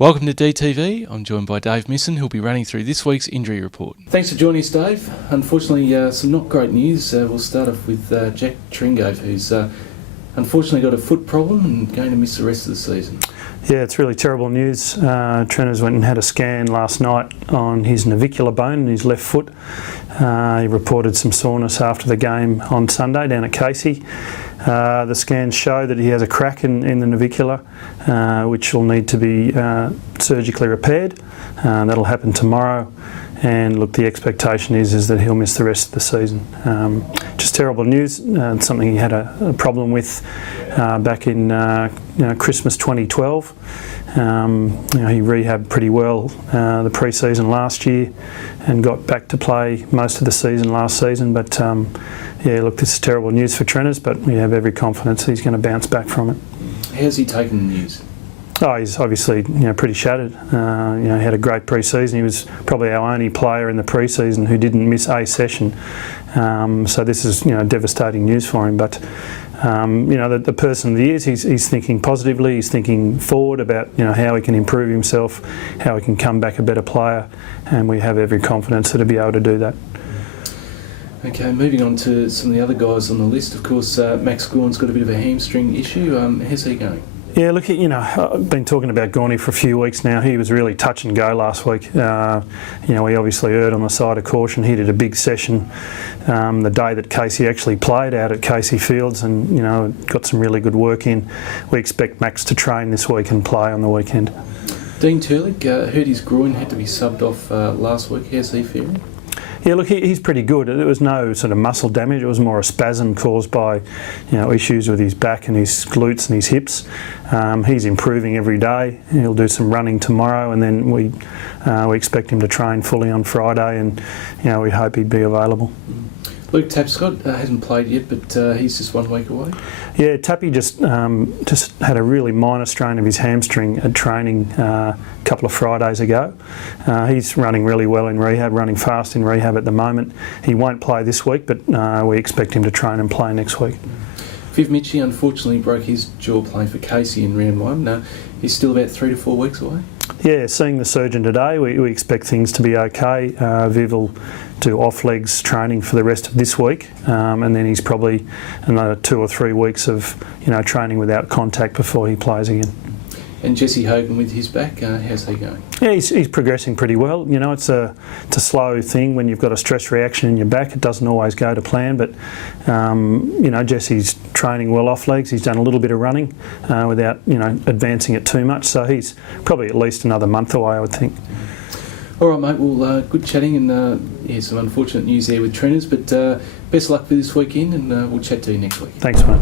Welcome to DTV. I'm joined by Dave Misson, who'll be running through this week's injury report. Thanks for joining us, Dave. Unfortunately, some not great news. We'll start off with Jack Tringave, who's unfortunately got a foot problem and going to miss the rest of the season. Yeah, it's really terrible news. Trenners went and had a scan last night on his navicular bone in his left foot. He reported some soreness after the game on Sunday down at Casey. The scans show that he has a crack in the navicular, which will need to be surgically repaired. That'll happen tomorrow. And look, the expectation is that he'll miss the rest of the season. Just terrible news. It's something he had a problem with back in Christmas 2012. He rehabbed pretty well the pre-season last year and got back to play most of the season last season. But yeah, look, this is terrible news for Trenners, but we have every confidence he's going to bounce back from it. How's he taken the news? Oh, he's obviously pretty shattered. He had a great pre-season. He was probably our only player in the pre-season who didn't miss a session. So this is devastating news for him. But the person that he is, he's thinking positively. He's thinking forward about how he can improve himself, how he can come back a better player, and we have every confidence that he'll be able to do that. Okay, moving on to some of the other guys on the list. Of course, Max Gawn's got a bit of a hamstring issue. How's he going? Yeah, look, I've been talking about Gawny for a few weeks now. He was really touch and go last week. We obviously erred on the side of caution. He did a big session the day that Casey actually played out at Casey Fields and, got some really good work in. We expect Max to train this week and play on the weekend. Dean Turlick hurt his groin, had to be subbed off last week. How's he feeling? Yeah, look, he's pretty good. There was no sort of muscle damage. It was more a spasm caused by, issues with his back and his glutes and his hips. He's improving every day. He'll do some running tomorrow, and then we expect him to train fully on Friday, and we hope he'd be available. Luke Tapscott hasn't played yet, but he's just 1 week away. Yeah, Tappy just had a really minor strain of his hamstring at training a couple of Fridays ago. He's running really well in rehab, running fast in rehab at the moment. He won't play this week, but we expect him to train and play next week. Viv Mitchie unfortunately broke his jaw playing for Casey in round one. He's still about 3 to 4 weeks away. Yeah, seeing the surgeon today, we expect things to be okay. Viv will do off-legs training for the rest of this week, and then he's probably another 2 or 3 weeks of training without contact before he plays again. And Jesse Hogan with his back, how's he going? Yeah, he's progressing pretty well. It's a slow thing when you've got a stress reaction in your back. It doesn't always go to plan, but Jesse's training well off legs. He's done a little bit of running without advancing it too much. So he's probably at least another month away, I would think. All right, mate. Well, good chatting, and some unfortunate news there with Trenners, but best of luck for this weekend, and we'll chat to you next week. Thanks, mate.